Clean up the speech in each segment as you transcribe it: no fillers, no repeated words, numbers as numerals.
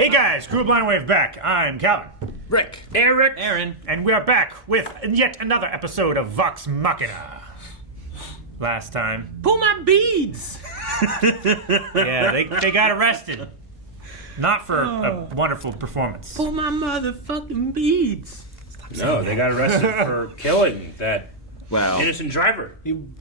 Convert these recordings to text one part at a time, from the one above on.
Hey guys, Crew Blind Wave back. I'm Calvin. Rick. Eric. Aaron. And we are back with yet another episode of Vox Machina. Last time. Pull my beads! Yeah, they got arrested. Not for a wonderful performance. Pull my motherfucking beads! No, they got arrested for killing that innocent driver.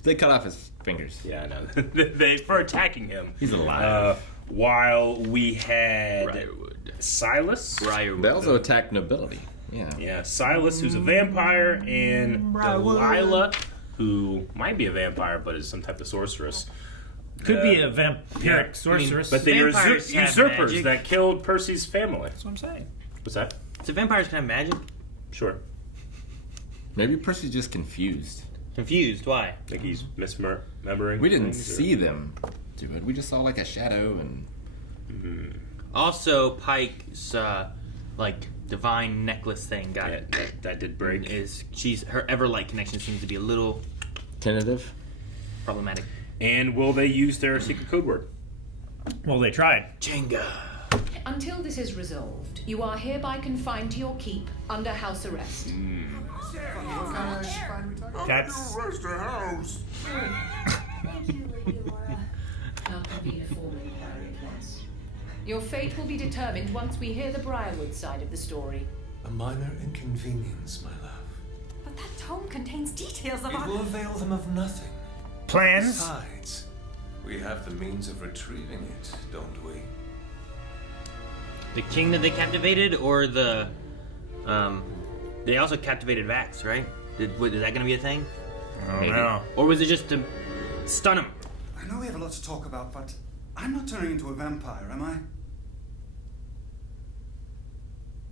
They cut off his fingers. Yeah, I know. they for attacking him. He's alive. While we had Briarwood. Silas. Briarwood. They also attacked nobility. Yeah. Yeah, Silas, who's a vampire, and Delilah, who might be a vampire but is some type of sorceress. Could be a vampiric sorceress. But they are Vampires have usurpers magic. that killed Percy's family. That's what I'm saying. What's that? So vampires can have magic? Sure. Maybe Percy's just confused. Confused, why? I think he's misremembering. We didn't things, or- see them do it. We just saw like a shadow and... Also, Pike's, divine necklace thing got Yeah, that did break. Her Everlight connection seems to be a little tentative. problematic. And will they use their secret code word? Well, they tried. Jenga. Until this is resolved, you are hereby confined to your keep under house arrest. That's... Now convene a formal inquiry at once. Your fate will be determined once we hear the Briarwood side of the story. A minor inconvenience, my love. But that tome contains details of It will avail them of nothing. Plans? Besides, we have the means of retrieving it, don't we? The king that they captivated, or the, they also captivated Vax, right? Is that gonna be a thing? Oh, no. Or was it just to stun him? I know we have a lot to talk about, but I'm not turning into a vampire, am I?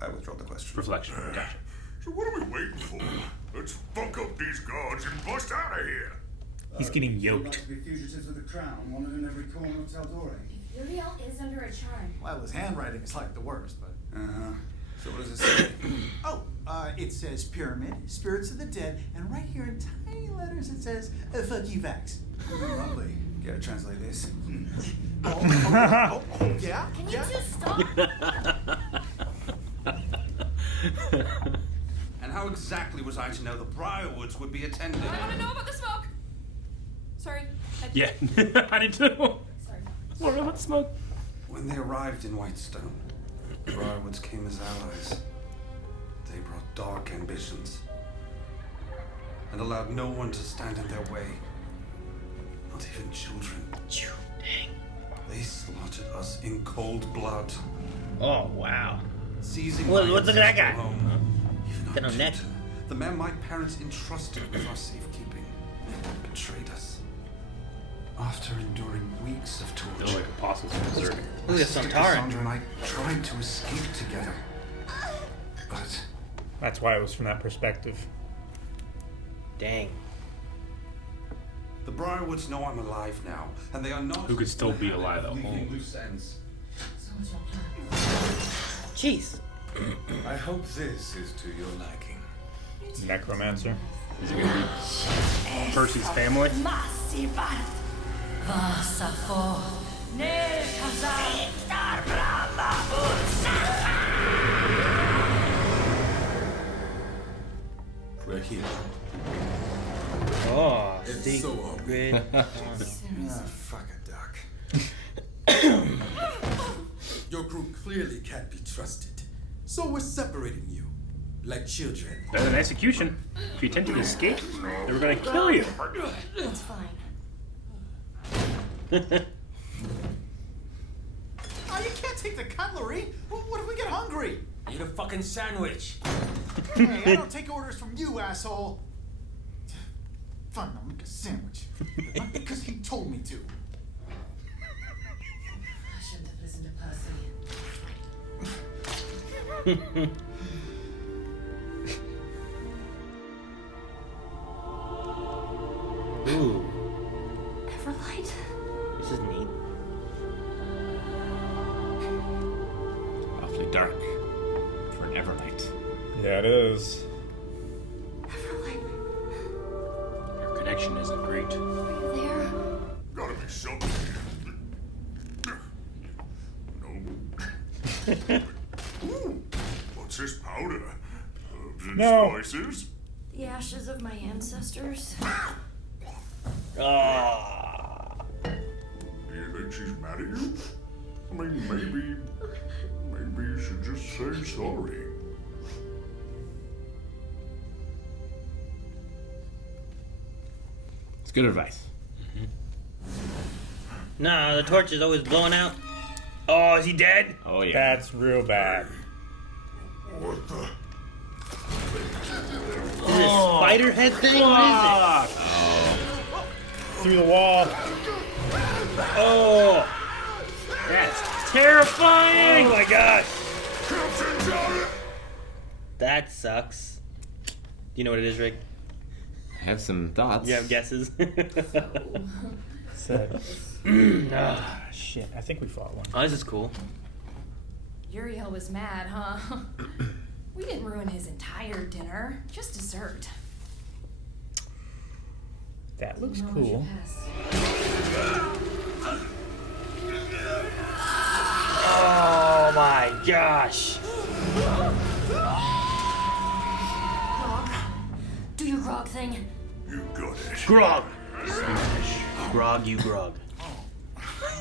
I withdraw the question. Reflection. Gotcha. So what are we waiting for? Let's fuck up these guards and bust out of here. He's getting Like yoked. to be fugitives of the crown, wanted in every corner of Taldore. Uriel is under a charm. Well, his handwriting is like the worst, but... Uh-huh. So what does it say? It says pyramid, spirits of the dead, and right here in tiny letters it says, fuck you, Vax. Lovely. Gotta translate this. Yeah? Can you two stop? And how exactly was I to know the Briarwoods would be attended? I want to know about the smoke. Sorry. Yeah, I did too. Sorry. What about smoke? When they arrived in Whitestone, the Briarwoods came as allies. They brought dark ambitions and allowed no one to stand in their way. Not even children. Dang. They slaughtered us in cold blood, Oh, wow. seizing Well, my look at that guy. ancestral home. Even Got our no neck. tutor, the man my parents entrusted with our safekeeping, betrayed us. After enduring weeks of They're torture, like apostles from deserting. Look at Sister Santarin. Cassandra and I tried to escape together, but That's why it was from that perspective. Dang. the Briarwoods know I'm alive now, and they are not. Who could still be alive at leaving home? loose ends. So what's your plan? Jeez. I hope this is to your liking. Necromancer. Is it gonna be Percy's family? We're here. Oh, It's so secret. Fuck a duck. Your group clearly can't be trusted. So we're separating you. Like children. Better than execution. If you attempt to escape, they were gonna kill you. It's fine. Oh, you can't take the cutlery. What if we get hungry? Eat a fucking sandwich. Hey, I don't take orders from you, asshole. Fine, I'll make a sandwich. But not because he told me to. I shouldn't have listened to Percy. Ooh, Everlight? this is neat. Awfully dark for an Everlight. Yeah, it is. Everlight, Your connection isn't great. are you there? Gotta be something here. No. Ooh, what's this powder? Herbs and No. spices? The ashes of my ancestors. Ah. Do you think she's mad at you? I mean, maybe you should just say sorry. It's good advice. Nah, the torch is always blowing out. Oh, is he dead? Oh yeah. That's real bad. What the? Is it a spider head thing? What Through the wall. is it? Oh, that's terrifying! Oh my gosh. That sucks. Do you know what it is, Rick? I have some thoughts. You have guesses? Sad. Shit, I think we fought one. Oh, this is cool. Uriel was mad, huh? We didn't ruin his entire dinner, just dessert. That looks cool. Oh my gosh. Grog. Do your grog thing. You got it. Grog. Grog, you grog.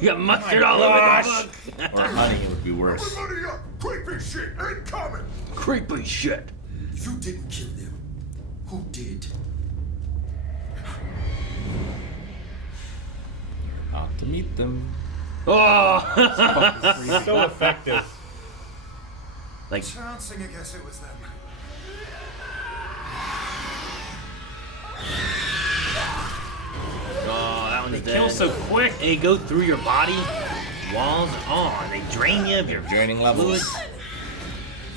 You got mustard all over the book. Or honey, it would be worse. Everybody up! Creepy shit incoming! Creepy shit. You didn't kill them. Who did? Ought to meet them. Oh. So effective. Like, Chancing, I guess it was them. oh, that one's They dead. kill so quick. They go through your body, walls, they drain you of your Draining levels. fluids.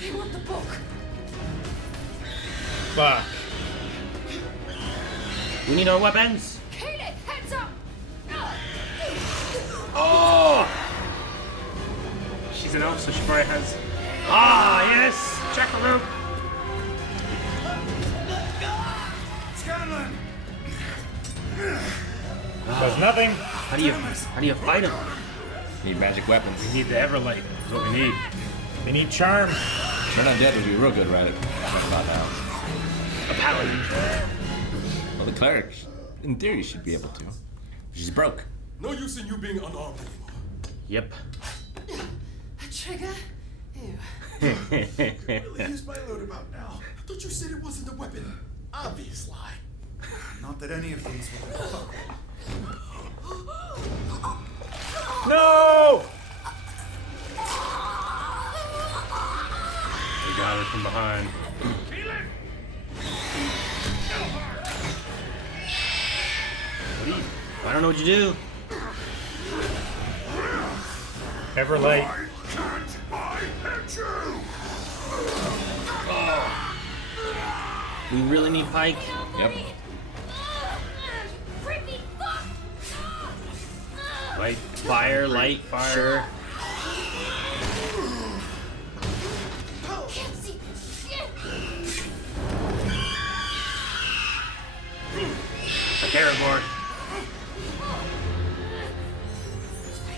They want the book. Fuck. We need our weapons. Katie, heads up! Oh! She's an elf, so she probably has. Ah, yes! Jackalope! Scanlan! Does nothing. How do you fight him? Need magic weapons. We need the Everlight. Is what we need. They need charm. Turn undead would be real good, right? Right about now. A paladin. Well, the cleric, in theory, should be able to. She's broke. No use in you being unarmed anymore. Yep. A trigger? Ew. Really use my loadabout now. I thought you said it wasn't a weapon. Obvious lie. Not that any of these were gonna fuck. No! We got her from behind. I don't know what you do. Everlight. Can't I hit you? We really need Pike. Yep. Creepy fuck! Light. Fire, light, Fire. Can't see shit! A carrot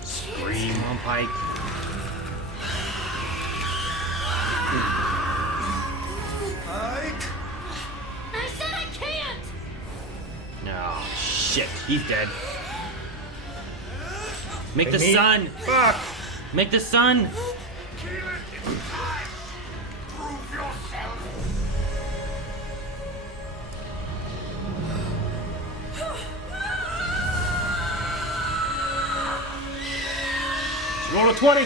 Scream on Pike. Mike! I said I can't! Oh, shit. He's dead. Make the need- sun. Fuck. Make the sun. Kill it in time! Prove yourself! Roll a 20.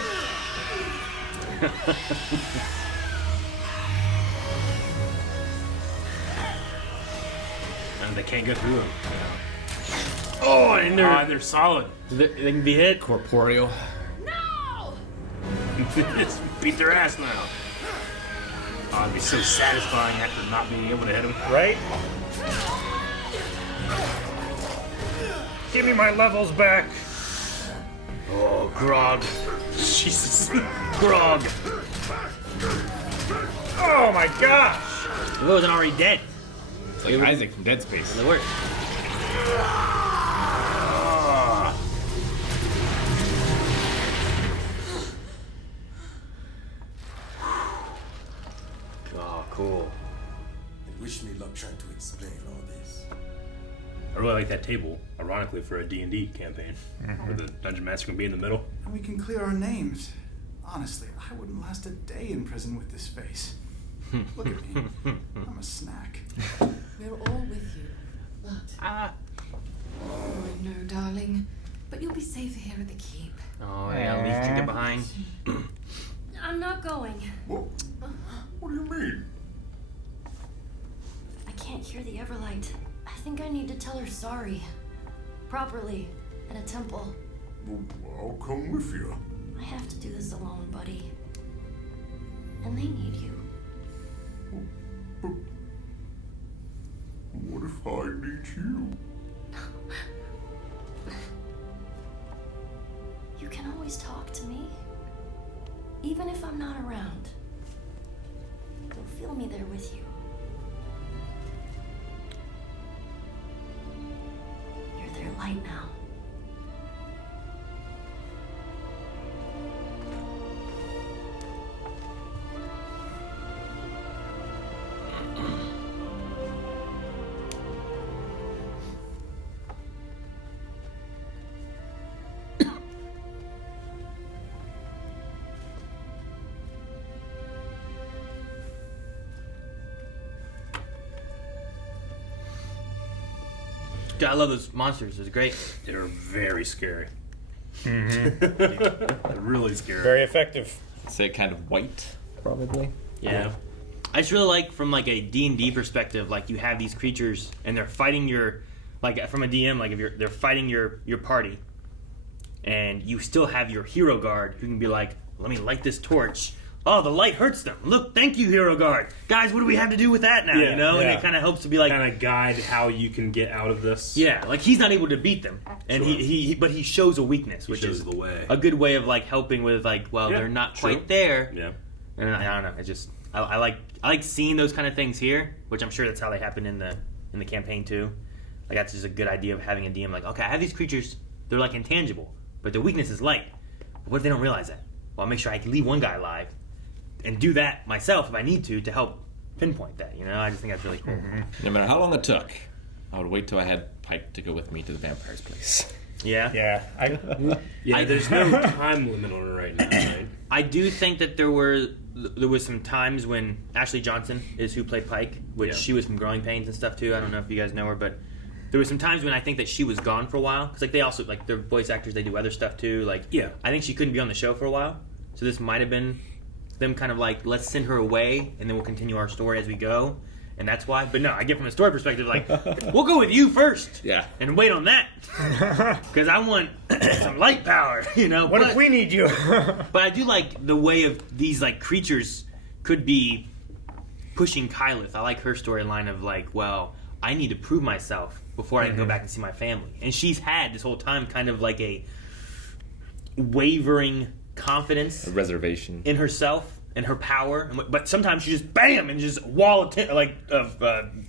And they can't go through them. Oh, and They're solid. they can be hit. Corporeal. No! Just beat their ass now. Oh, it'd be so satisfying after not being able to hit them. Right? Give me my levels back. Oh, Grog. Jesus. Grog. Oh my gosh. If it wasn't already dead, It's like Isaac from Dead Space. it worked. Cool. And wish me luck trying to explain all this. I really like that table, ironically, for a D&D campaign. Where the Dungeon Master can be in the middle. And we can clear our names. Honestly, I wouldn't last a day in prison with this face. Look at me. I'm a snack. We're all with you. Ah. Oh, I know, darling. But you'll be safer here at the keep. Oh, yeah, leave Tinker behind. I'm not going. What do you mean? I can't hear the Everlight. I think I need to tell her sorry. Properly. At a temple. Well, I'll come with you. I have to do this alone, buddy. And they need you. But what if I need you? You can always talk to me. Even if I'm not around. You'll feel me there with you. You're their light now. God, I love those monsters. It's great. They're very scary. They're really scary. Very effective. Say kind of white, probably. Yeah. I just really like from like a D&D perspective, like you have these creatures and they're fighting your, like from a DM, like if they're fighting your party, and you still have your hero guard who can be like, let me light this torch. Oh, the light hurts them. Look, thank you, hero guard. Guys, what do we have to do with that now? Yeah, you know, and yeah. it kind of helps to be like, Kind of guide how you can get out of this. yeah, like he's not able to beat them, and Sure. but he shows a weakness, He which shows is the way. a good way of like helping with like, well, Yeah, they're not true. quite there. Yeah. And I don't know. It just I like seeing those kind of things here, which I'm sure that's how they happen in the campaign too. Like that's just a good idea of having a DM. Like, okay, I have these creatures. They're like intangible, but their weakness is light. But what if they don't realize that? Well, I'll make sure I can leave one guy alive, and do that myself if I need to help pinpoint that. You know, I just think that's really cool. No matter how long it took, I would wait till I had Pike to go with me to the vampire's place. Yeah. Yeah. Yeah, there's no time limit on it right now, right? I do think that there was some times when Ashley Johnson is who played Pike, which Yeah. she was from Growing Pains and stuff too. I don't know if you guys know her, but there was some times when I think that she was gone for a while because like they also like they're voice actors, they do other stuff too. Like Yeah. I think she couldn't be on the show for a while, so this might have been them kind of like let's send her away and then we'll continue our story as we go. And that's why. But no, I get from a story perspective, like, we'll go with you first. Yeah. And wait on that. Because I want some light power, you know. What if we need you? But I do like the way of these, like, creatures could be pushing Kylith. I like her storyline of, like, well, I need to prove myself before I can go back and see my family. And she's had this whole time kind of like a wavering confidence A reservation. in herself and her power, but sometimes she just bam and just wall of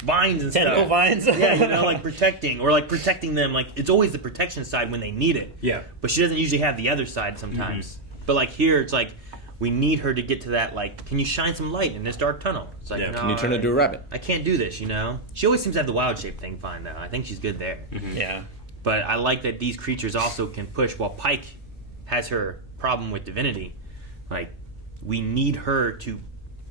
vines and Tentacle stuff. vines. Yeah, you know, like protecting them. Like it's always the protection side when they need it. Yeah. But she doesn't usually have the other side sometimes. But like here, it's like we need her to get to that. Like, can you shine some light in this dark tunnel? It's like, Yeah. no, Can you turn into a rabbit? I can't do this. You know, she always seems to have the wild shape thing fine though. I think she's good there. Yeah. But I like that these creatures also can push. While Pike has her problem with divinity, like we need her to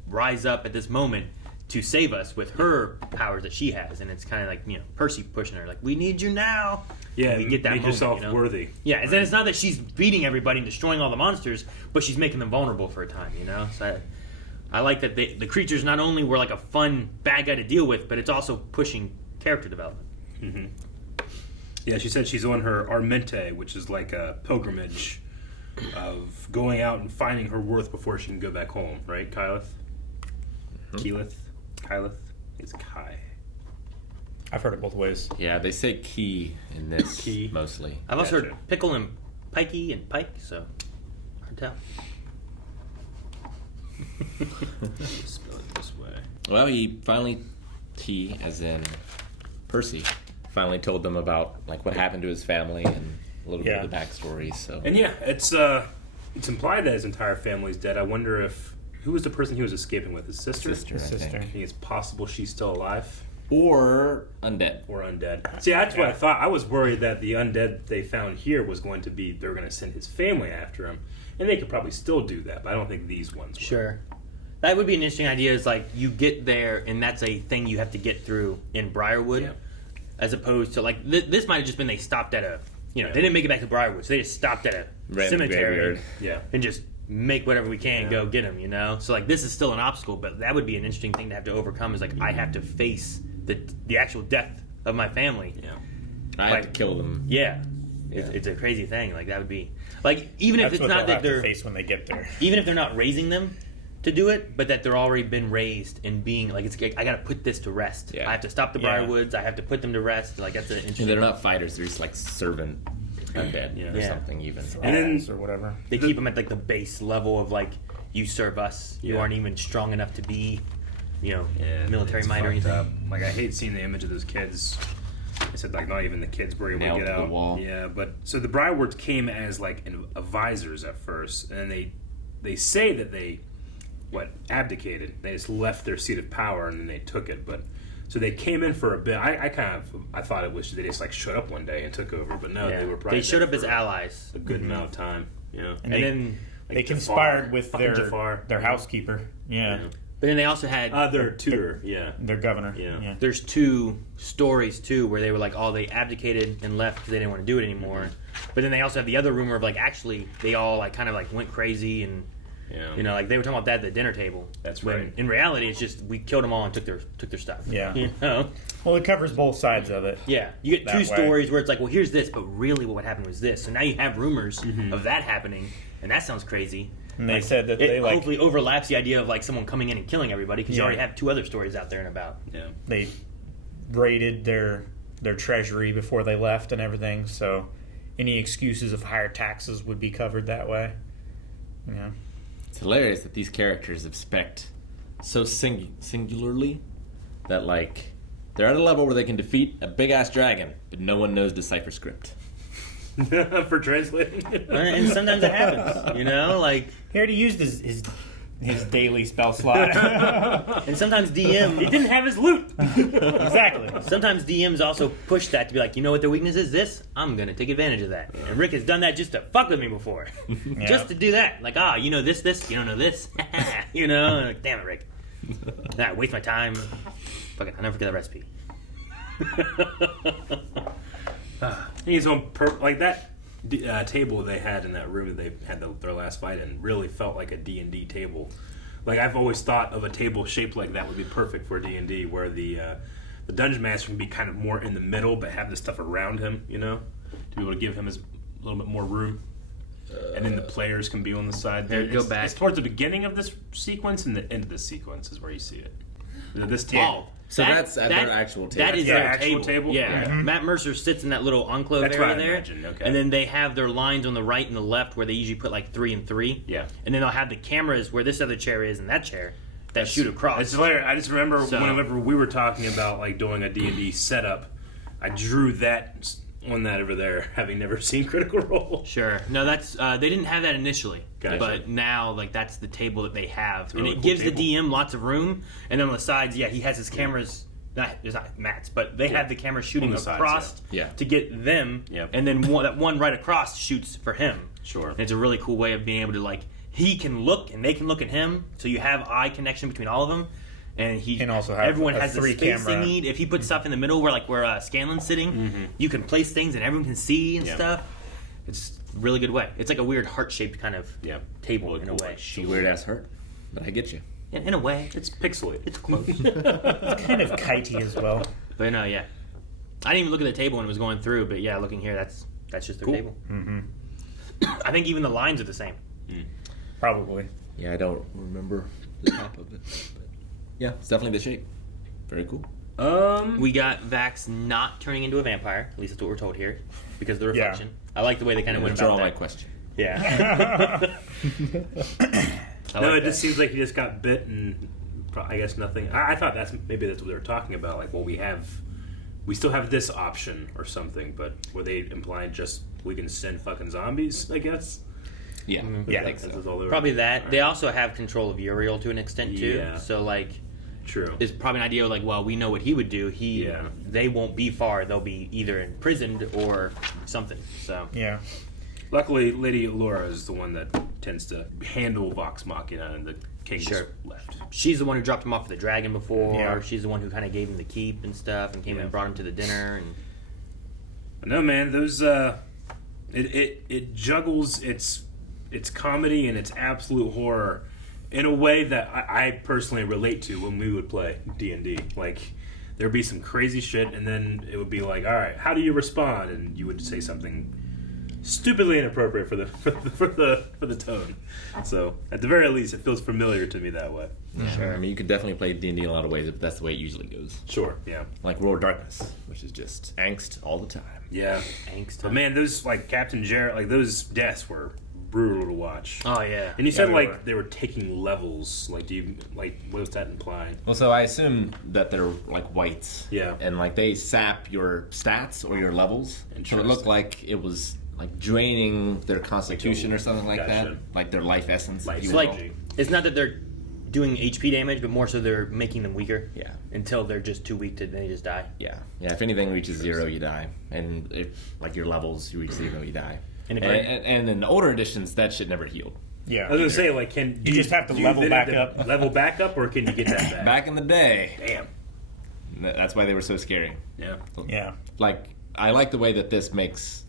rise up at this moment to save us with her powers that she has, and it's kind of like, you know, Percy pushing her like, we need you now. Yeah, And we get that make moment, yourself you know? worthy. Yeah, and then it's not that she's beating everybody and destroying all the monsters, but she's making them vulnerable for a time, you know. So I like that the creatures not only were like a fun bad guy to deal with, but it's also pushing character development. Mm-hmm. Yeah, she said she's on her Armente, which is like a pilgrimage of going out and finding her worth before she can go back home, right, Kylith? Kylith? It's Kai. I've heard it both ways. Yeah, they say key in this Key. mostly. I've also Gotcha. heard pickle and pikey and pike, so hard to tell. Spell it this way. Well, he as in Percy, finally told them about like what happened to his family and a little bit of the backstory. So And yeah, it's implied that his entire family's dead. I wonder if who was the person he was escaping with? His sister? Sister, I think. I think it's possible she's still alive. Or undead. Or undead. See, that's what I thought. I was worried that the undead they found here was going to be, they were going to send his family after him. And they could probably still do that, but I don't think these ones would. Sure. That would be an interesting idea, is like you get there and that's a thing you have to get through in Briarwood. Yeah. As opposed to, like, this might have just been they stopped at a, they didn't make it back to Briarwood, so they just stopped at a cemetery and just make whatever we can go get them, So, like, this is still an obstacle, but that would be an interesting thing to have to overcome, is, like, I have to face the actual death of my family. Yeah. I have to kill them. Yeah. It's a crazy thing. Like, that would be... Like, even if That's it's what not they'll that have to they're... face when they get there. Even if they're not raising them to do it, but that they're already been raised and being like, I gotta put this to rest. Yeah. I have to stop the Briarwoods. I have to put them to rest. Like, that's an interesting. And they're not fighters; they're just like servant undead or Yeah. something. Even And then or whatever. They keep them at like the base level of like, you serve us. You Yeah. aren't even strong enough to be, military it's might or fucked anything. up. Like, I hate seeing the image of those kids. I said, like, not even the kids were able Nailed to get to the out. wall. Yeah, but so the Briarwoods came as like advisors at first, and then they say that they abdicated. They just left their seat of power and then they took it. But so they came in for a bit. I thought it was they just like showed up one day and took over, but no, they were probably They showed there up as for allies. a good amount of time. Yeah, And then they Jafar. conspired with Fucking their Jafar. housekeeper. Yeah. But then they also had their tutor. Yeah, Their governor. Yeah. There's two stories too where they were like, they abdicated and left because they didn't want to do it anymore. Mm-hmm. But then they also have the other rumor of like, actually they all like kind of like went crazy and like they were talking about that at the dinner table. That's when right. in reality, it's just we killed them all and took their stuff. Yeah. Well, it covers both sides of it. Yeah, you get That two way. stories where it's like, well, here's this, but really what happened was this. So now you have rumors Mm-hmm. of that happening, and that sounds crazy. And they said that they hopefully overlaps the idea of like someone coming in and killing everybody because you Yeah. already have two other stories out there and about. Yeah. They raided their treasury before they left and everything, so any excuses of higher taxes would be covered that way. Yeah. it's hilarious that these characters have spec'd so singularly that like they're at a level where they can defeat a big ass dragon, but no one knows decipher script. For translating. And sometimes it happens, like He already used his daily spell slot. and sometimes DM He didn't have his loot. Exactly. Sometimes DMs also push that to be like, you know what their weakness is? This? I'm going to take advantage of that. And Rick has done that just to fuck with me before. Just to do that. Like, you know this, you don't know this. Like, damn it, Rick. Nah, waste my time. Fuck it, I'll never forget the recipe. He's on like that table they had in that room that they had their last fight in really felt like a D&D table. Like, I've always thought of a table shaped like that would be perfect for D&D, where the dungeon master can be kind of more in the middle but have the stuff around him, to be able to give him a little bit more room. And then the players can be on the side. There, go back. It's towards the beginning of this sequence and the end of this sequence is where you see it. This table. So that's at their actual table. That is Yeah, their actual table? Yeah. Yeah. Matt Mercer sits in that little enclave That's area what I there. imagined, okay. And then they have their lines on the right and the left where they usually put like 3 and 3. Yeah. And then they'll have the cameras where this other chair is and that chair that shoot across. It's hilarious. I just remember So- whenever we were talking about like doing a D&D setup, I drew that on that over there, having never seen Critical Role. Sure. No, that's they didn't have that initially, Gotcha. but now like that's the table that they have, a really and it cool gives table. the DM lots of room. And then on the sides, he has his cameras. There's not Matt's, but they have the camera shooting On the sides, across yeah. to get them, Yep. and then that one right across shoots for him. Sure. And it's a really cool way of being able to like he can look and they can look at him, so you have eye connection between all of them. And he can also have everyone a has the space three-camera. they need. If he puts stuff in the middle where Scanlan's sitting, you can place things and everyone can see and Yeah. stuff. It's a really good way. It's like a weird heart-shaped kind of Yeah. table Really in cool, a way. like It's a weird ass hurt, but I get you. Yeah, in a way, It's pixelated. it's close. It's kind of kitey as well. But no, yeah. I didn't even look at the table when it was going through, but yeah, looking here, that's just their Cool. table. I think even the lines are the same. Probably. Yeah, I don't remember the top of it, but yeah, it's definitely the shape. Very cool. We got Vax not turning into a vampire. At least that's what we're told here, because of the reflection. I like the way they kind of went Withdraw about my that. question. Yeah. I No, like it just that. seems like he just got bit and I guess nothing. I thought that's what they were talking about. Like, well, we still have this option or something, but were they implying just we can send fucking zombies? I guess. Yeah, Yeah. I think so. That's all they were. Probably that. They also have control of Uriel to an extent too. Yeah. So like, True. it's probably an idea like, well, we know what he would do. Yeah. They won't be far. They'll be either imprisoned or something. So Yeah. Luckily, Lady Laura is the one that tends to handle Vox Machina, and the king Sure. just left. she's the one who dropped him off with the dragon before. Yeah. She's the one who kind of gave him the keep and stuff, and came Yeah. and brought him to the dinner. And No, man, those it juggles its comedy and its absolute horror in a way that I personally relate to when we would play D&D. Like, there'd be some crazy shit, and then it would be like, all right, how do you respond? And you would say something stupidly inappropriate for the tone. So at the very least, it feels familiar to me that way. Sure. I mean, you could definitely play D&D in a lot of ways, but that's the way it usually goes. Sure, yeah, Like World of Darkness, which is just angst all the time. yeah. angst. But man, those like Captain Jarrett, like those deaths were brutal to watch. Oh yeah. And you said they like were. they were taking levels. Like, do you like what does that imply? Well, so I assume that they're like whites. Yeah. And like they sap your stats or your levels. So it Interesting. looked like it was like draining their constitution or something like that. Gotcha. Like their life essence. Life if you It's will. like it's not that they're doing HP damage, but more so they're making them weaker. Yeah. Until they're just too weak to then they just die. Yeah. Yeah. If anything reaches 0, you die. And if like your levels, you reach 0, you die. And And, if and in the older editions, that shit never healed. Yeah. I was gonna say, like, can You just have to do level then back have to up. level back up, or can you get that back? Back in the day, Damn. that's why they were so scary. Yeah. Yeah. Like I like the way that this makes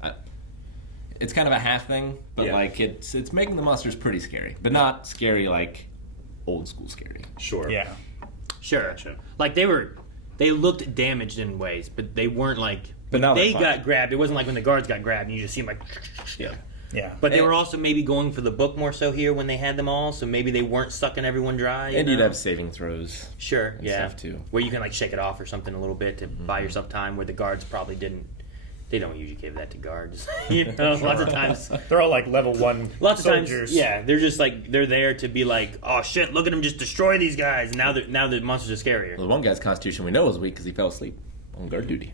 it's kind of a half thing, but Yeah. like it's making the monsters pretty scary, but not scary like old school scary. Sure. Yeah. Sure. Gotcha. Like they looked damaged in ways, but they weren't like. But now they they're fine. got grabbed. It wasn't like when the guards got grabbed and you just see them like. Yeah. Yeah. But they And- were also maybe going for the book more so here when they had them all, so maybe they weren't sucking everyone dry. And you'd know? have saving throws. Sure, and yeah, stuff, too. where you can like shake it off or something a little bit to buy yourself time. Where the guards probably didn't. They don't usually give that to guards. You know, lots of times. They're all like level 1 Lots of soldiers. times, yeah, they're just like they're there to be like, oh shit, look at them just destroy these guys. Now the monsters are scarier. Well, the one guy's constitution we know was weak because he fell asleep on guard duty.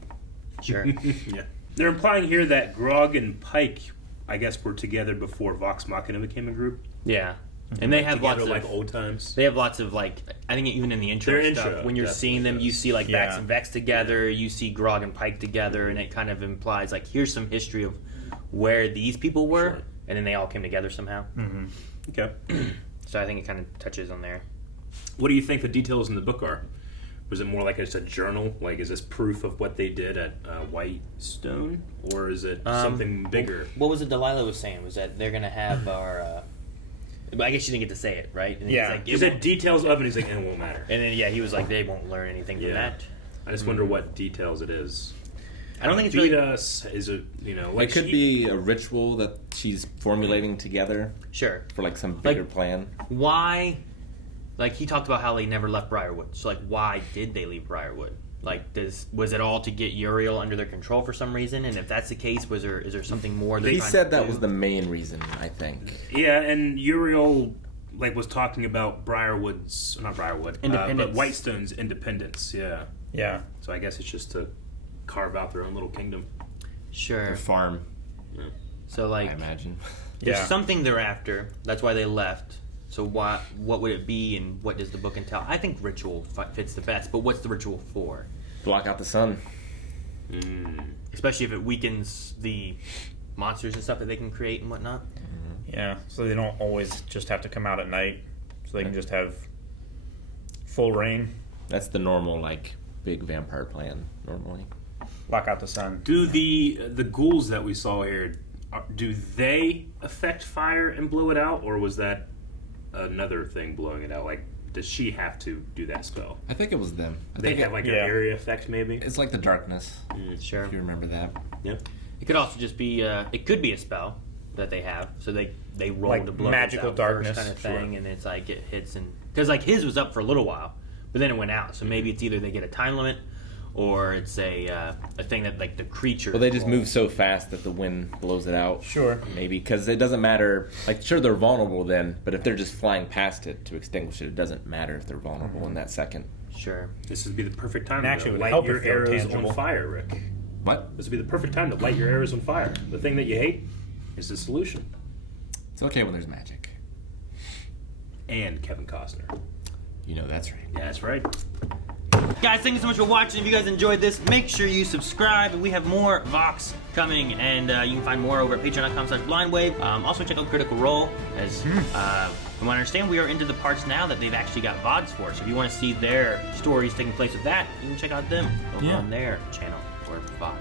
Sure. Yeah. They're implying here that Grog and Pike, I guess, were together before Vox Machina became a group. Yeah, and they have Together lots like of old times. They have lots of like I think even in the intro Their stuff intro when you're seeing them, definitely you see like Yeah. Vax and Vex together, you see Grog and Pike together, and it kind of implies like here's some history of where these people were, Sure. and then they all came together somehow. Okay. So I think it kind of touches on there. What do you think the details in the book are? Was it more like just a journal? Like, is this proof of what they did at Whitestone? Or is it something bigger? What was it Delilah was saying? Was that they're gonna have our? But I guess she didn't get to say it, right? And Yeah. he's like, He it said won't- details of it. He's like, it won't matter. and then yeah, he was like, they won't learn anything from Yeah. that. I just wonder what details it is. I don't think it's Feed really us. Is it, like It could be a ritual that she's formulating together sure. for like some bigger plan. Why? Like he talked about how they never left Briarwood. So like, why did they leave Briarwood? Like, was it all to get Uriel under their control for some reason? And if that's the case, is there something more? He trying said to that do? was the main reason, I think. Yeah, and Uriel was talking about Briarwood's, not Briarwood, but Independence. Whitestone's independence. Yeah. Yeah. So I guess it's just to carve out their own little kingdom. Sure. Their farm, So like, I imagine. there's Yeah. something they're after. That's why they left. So what would it be, and what does the book entail? I think ritual fits the best. But what's the ritual for? Block out the sun. Especially if it weakens the monsters and stuff that they can create and whatnot. Yeah. So they don't always just have to come out at night. So they can just have full reign, That's the normal, like, big vampire plan, normally. lock out the sun. Do the ghouls that we saw here, do they affect fire and blow it out, or was that another thing blowing it out? Like, does she have to do that spell? I think it was them. I They think have like an yeah. area effect, maybe. it's like the darkness, Sure. if you remember that. Yeah. It could also just be. It could be a spell that they have, so they roll Like to blow magical out darkness, first kind of thing, sure. and it's like it hits and because like his was up for a little while, but then it went out. So maybe it's either they get a time limit, or it's a thing that like the creature. Well, they just roll. move so fast that the wind blows it out. Sure. Maybe, because it doesn't matter. Like, sure, they're vulnerable then, but if they're just flying past it to extinguish it, it doesn't matter if they're vulnerable in that second. Sure. This would be the perfect time And actually to it would light help your if they were arrows tangible. on fire, Rick. What? This would be the perfect time to light your arrows on fire. The thing that you hate is the solution. It's It's okay when there's magic. And Kevin Costner. You know that's right. Yeah, that's right. Guys, thank you so much for watching. If you guys enjoyed this, make sure you subscribe. We have more Vox coming, and you can find more over at patreon.com/blindwave. Also, check out Critical Role, as from what I understand, we are into the parts now that they've actually got VODs for. So if you want to see their stories taking place with that, you can check out them over on their channel, or VODs.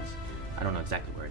I don't know exactly where.